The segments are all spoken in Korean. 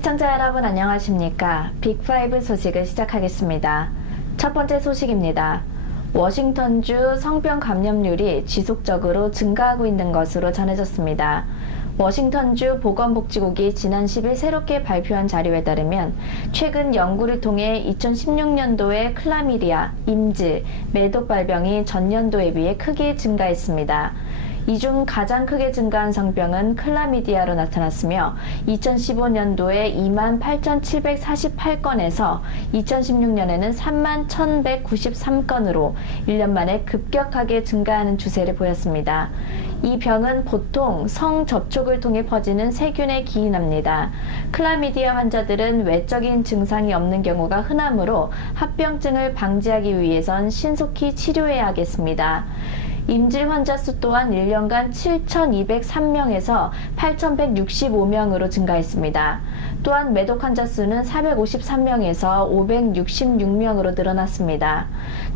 시청자 여러분 안녕하십니까? 빅5 소식을 시작하겠습니다. 첫 번째 소식입니다. 워싱턴주 성병 감염률이 지속적으로 증가하고 있는 것으로 전해졌습니다. 워싱턴주 보건복지국이 지난 10일 새롭게 발표한 자료에 따르면 최근 연구를 통해 2016년도에 클라미디아, 임질, 매독 발병이 전년도에 비해 크게 증가했습니다. 이 중 가장 크게 증가한 성병은 클라미디아로 나타났으며 2015년도에 28,748건에서 2016년에는 31,193건으로 1년 만에 급격하게 증가하는 추세를 보였습니다. 이 병은 보통 성접촉을 통해 퍼지는 세균에 기인합니다. 클라미디아 환자들은 외적인 증상이 없는 경우가 흔하므로 합병증을 방지하기 위해선 신속히 치료해야 하겠습니다. 임질 환자 수 또한 1년간 7,203명에서 8,165명으로 증가했습니다. 또한 매독 환자 수는 453명에서 566명으로 늘어났습니다.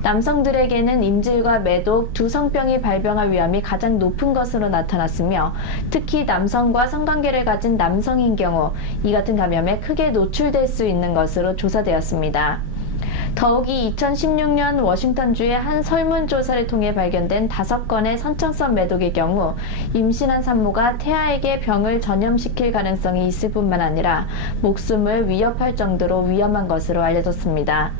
남성들에게는 임질과 매독 두 성병이 발병할 위험이 가장 높은 것으로 나타났으며 특히 남성과 성관계를 가진 남성인 경우 이 같은 감염에 크게 노출될 수 있는 것으로 조사되었습니다. 더욱이 2016년 워싱턴주의 한 설문조사를 통해 발견된 5건의 선천성 매독의 경우 임신한 산모가 태아에게 병을 전염시킬 가능성이 있을 뿐만 아니라 목숨을 위협할 정도로 위험한 것으로 알려졌습니다.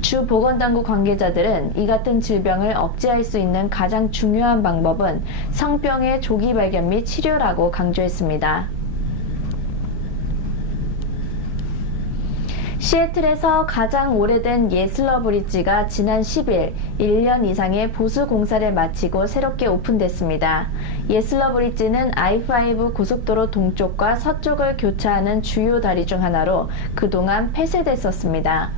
주 보건당국 관계자들은 이 같은 질병을 억제할 수 있는 가장 중요한 방법은 성병의 조기 발견 및 치료라고 강조했습니다. 시애틀에서 가장 오래된 예슬러 브릿지가 지난 10일 1년 이상의 보수 공사를 마치고 새롭게 오픈됐습니다. 예슬러 브릿지는 I-5 고속도로 동쪽과 서쪽을 교차하는 주요 다리 중 하나로 그동안 폐쇄됐었습니다.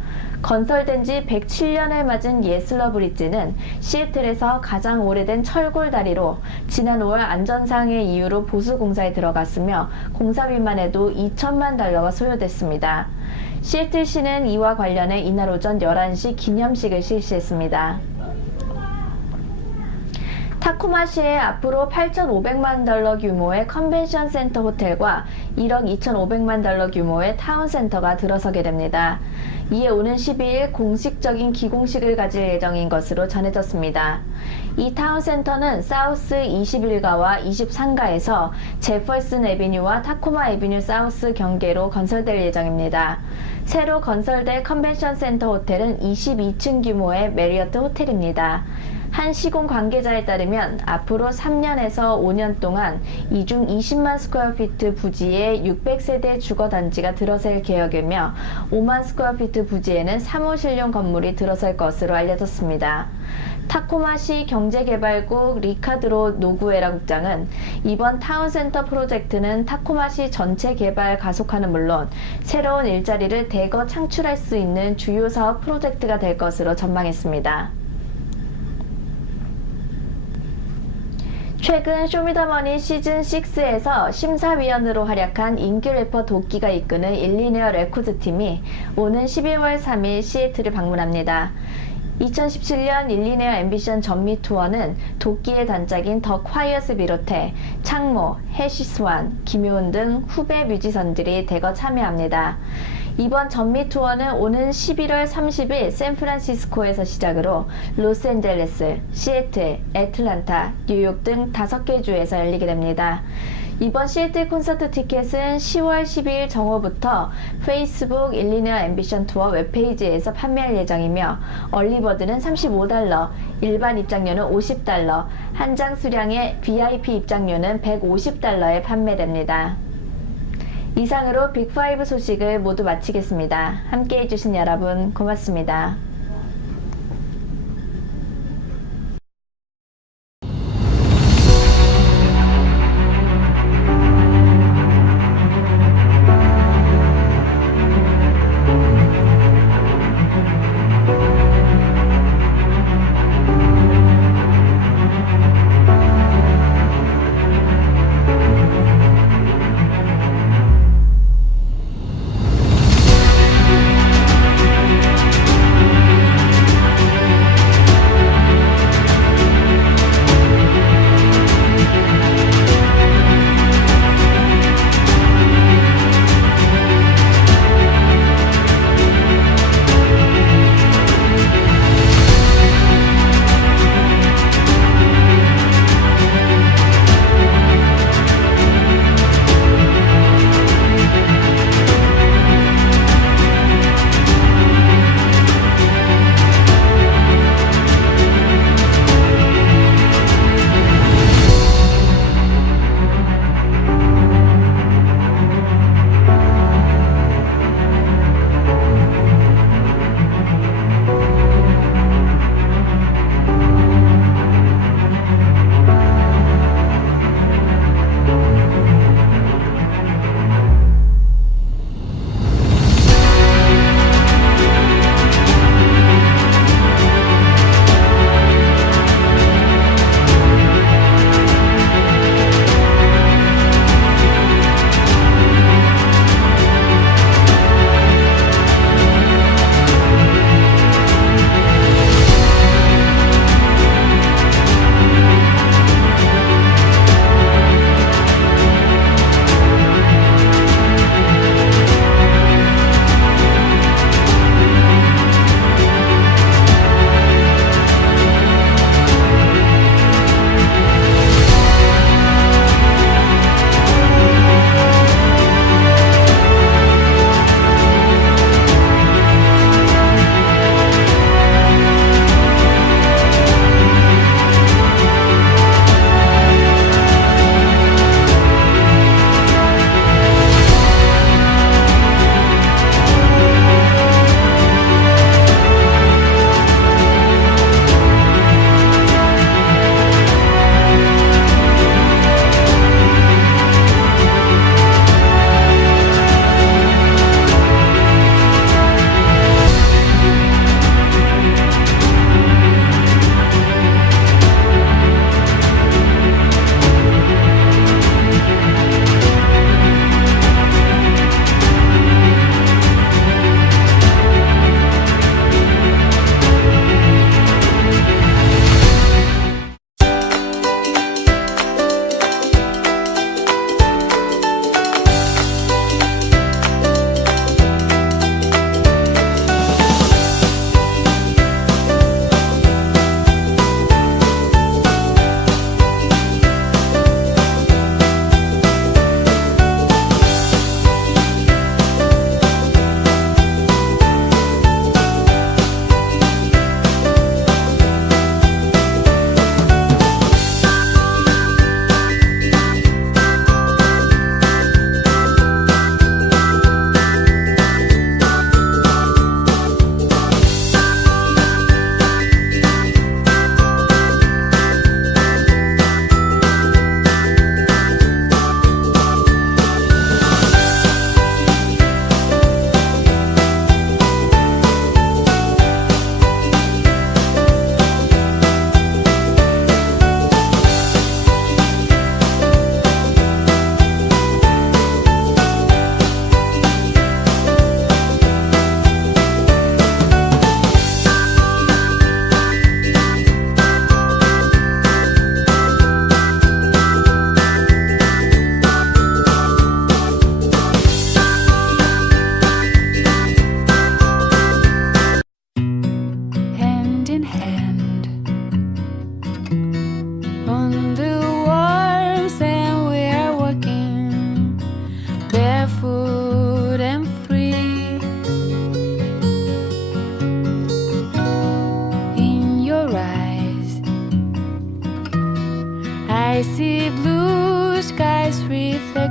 건설된 지 107년을 맞은 예슬러 브릿지는 시애틀에서 가장 오래된 철골 다리로 지난 5월 안전상의 이유로 보수 공사에 들어갔으며 공사비만 해도 $2천만 소요됐습니다. 시애틀시는 이와 관련해 이날 오전 11시 기념식을 실시했습니다. 타코마시에 앞으로 $8,500만 규모의 컨벤션 센터 호텔과 $1억 2,500만 규모의 타운센터가 들어서게 됩니다. 이에 오는 12일 공식적인 기공식을 가질 예정인 것으로 전해졌습니다. 이 타운센터는 사우스 21가와 23가에서 제퍼슨 애비뉴와 타코마 애비뉴 사우스 경계로 건설될 예정입니다. 새로 건설될 컨벤션 센터 호텔은 22층 규모의 메리어트 호텔입니다. 한 시공 관계자에 따르면 앞으로 3년에서 5년 동안 이 중 20만 스퀘어피트 부지에 600세대 주거단지가 들어설 계획이며 5만 스퀘어피트 부지에는 사무실용 건물이 들어설 것으로 알려졌습니다. 타코마시 경제개발국 리카드로 노구에라 국장은 이번 타운센터 프로젝트는 타코마시 전체 개발 가속화는 물론 새로운 일자리를 대거 창출할 수 있는 주요 사업 프로젝트가 될 것으로 전망했습니다. 최근 쇼미더머니 시즌6에서 심사위원으로 활약한 인기 래퍼 도끼가 이끄는 일리네어 레코드팀이 오는 12월 3일 시애틀을 방문합니다. 2017년 일리네어 앰비션 전미 투어는 도끼의 단짝인 더 콰이엇을 비롯해 창모, 해시스완, 김효은 등 후배 뮤지션들이 대거 참여합니다. 이번 전미 투어는 오는 11월 30일 샌프란시스코에서 시작으로 로스앤젤레스, 시애틀, 애틀란타, 뉴욕 등 5개 주에서 열리게 됩니다. 이번 시애틀 콘서트 티켓은 10월 12일 정오부터 페이스북 일리네어 앰비션 투어 웹페이지에서 판매할 예정이며 얼리버드는 $35, 일반 입장료는 $50, 한 장 수량의 VIP 입장료는 $150에 판매됩니다. 이상으로 빅5 소식을 모두 마치겠습니다. 함께해 주신 여러분 고맙습니다.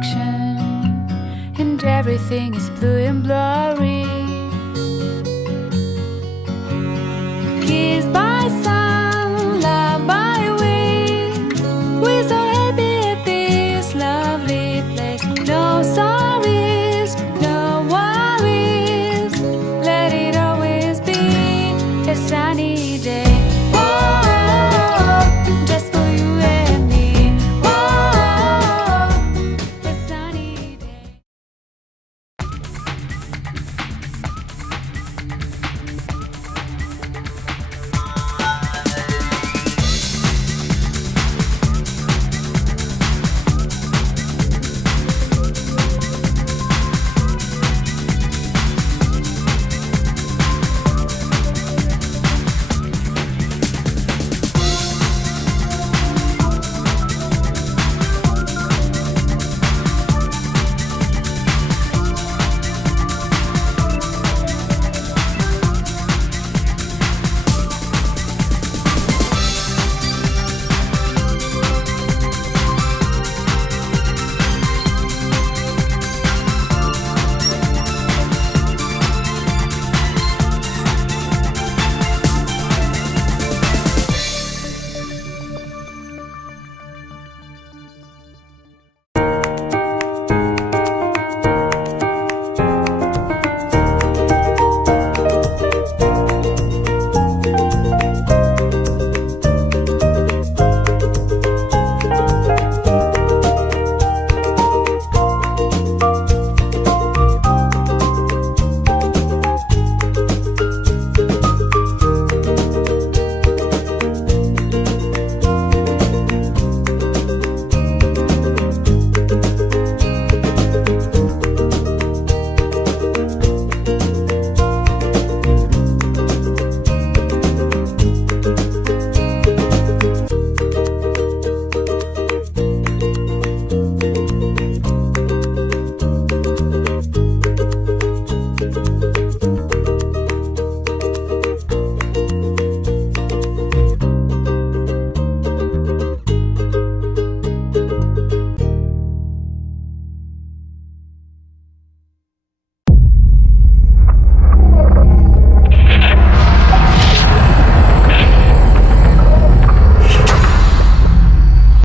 reflection, and everything is blue and blurry. Give